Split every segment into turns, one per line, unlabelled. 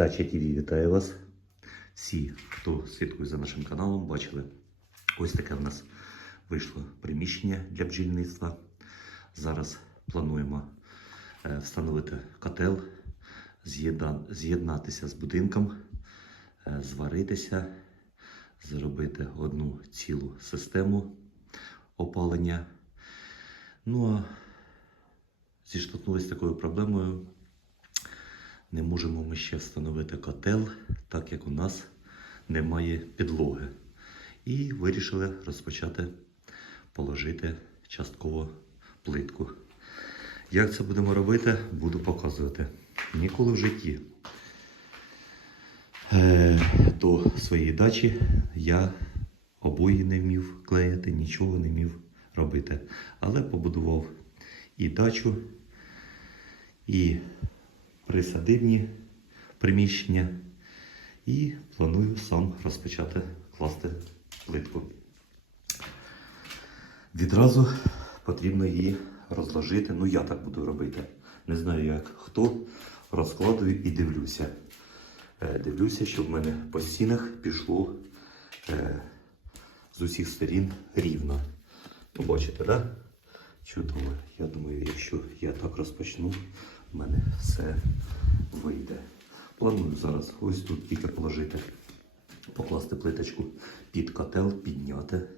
Дача ТВ вітає вас. Всі, хто слідкує за нашим каналом, бачили, ось таке в нас вийшло приміщення для бджільництва. Зараз плануємо е, встановити котел, з'єднатися з будинком, е, зваритися, зробити одну цілу систему опалення. Ну а зіштовхнулися такою проблемою. Не можемо ми ще встановити котел, так як у нас немає підлоги. І вирішили розпочати положити частково плитку. Як це будемо робити, буду показувати. Ніколи в житті е, до своєї дачі я обої не вмів клеїти, нічого не вмів робити. Але побудував і дачу, і присадибні приміщення. І планую сам розпочати класти плитку. Відразу потрібно її розложити. Ну, я так буду робити. Не знаю, як хто. Розкладую і дивлюся. Е, Дивлюся, щоб в мене по стінах пішло е, з усіх сторін рівно. Побачите, так? Да? Чудово. Я думаю, якщо я так розпочну, в мене все вийде. Планую зараз ось тут тільки положити, покласти плиточку під котел, підняти.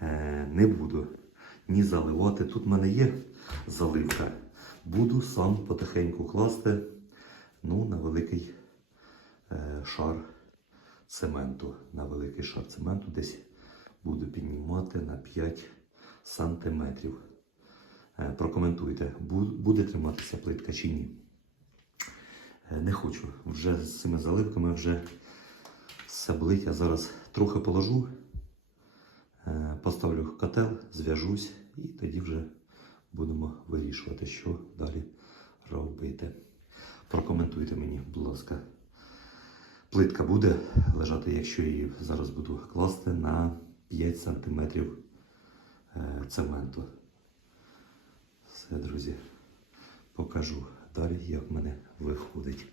Е, не буду ні заливати. Тут в мене є заливка. Буду сам потихеньку класти ну, на великий е, шар цементу. На великий шар цементу десь буду піднімати на 5 сантиметрів. Е, Прокоментуйте, буде триматися плитка чи ні. Е, Не хочу. Вже з цими заливками вже все болить. Я зараз трохи положу, е, поставлю котел, зв'яжусь і тоді вже будемо вирішувати, що далі робити. Прокоментуйте мені, будь ласка. Плитка буде лежати, якщо її зараз буду класти на 5 см цементу. Все, друзі, покажу далі, як в мене виходить.